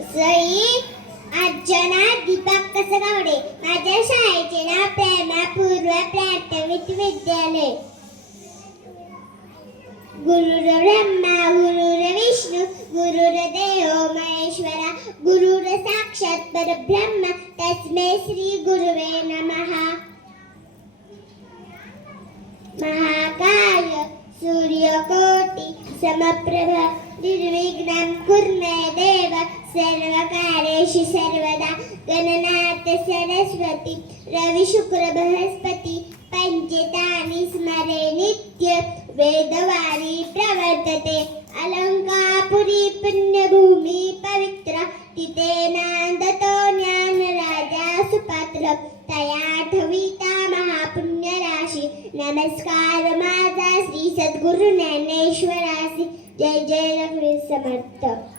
सई अर्चना दीपक कसगावडे. माझ्या शाळेचे नाव प्रेमा पूर्व प्राथमिक विद्यालय. गुरुर ब्रह्मा गुरुर विष्णू गुरुर्देव महेश्वरा गुरुर साक्षात परब्रह्म तस्मै श्री गुरुवे नमः. महाकाय सूर्यकोटि समप्रभ निर्विघ्नं कुरु मे देव सर्वकार्येषु सर्वदा. गणनाथ सरस्वती रवि शुक्र बृहस्पति पंचेतानि स्मरे नित्य. वेदवाणी प्रवर्तते अलंकापुरी पुण्यभूमी पवित्र. तिथे नांदतो ज्ञान राजा सुपात्र. तया ठविता महापुण्य राशी. नमस्कार माझा श्री सद्गुरु ज्ञानेश्वरासी. जय जय रघुवीर समर्थ.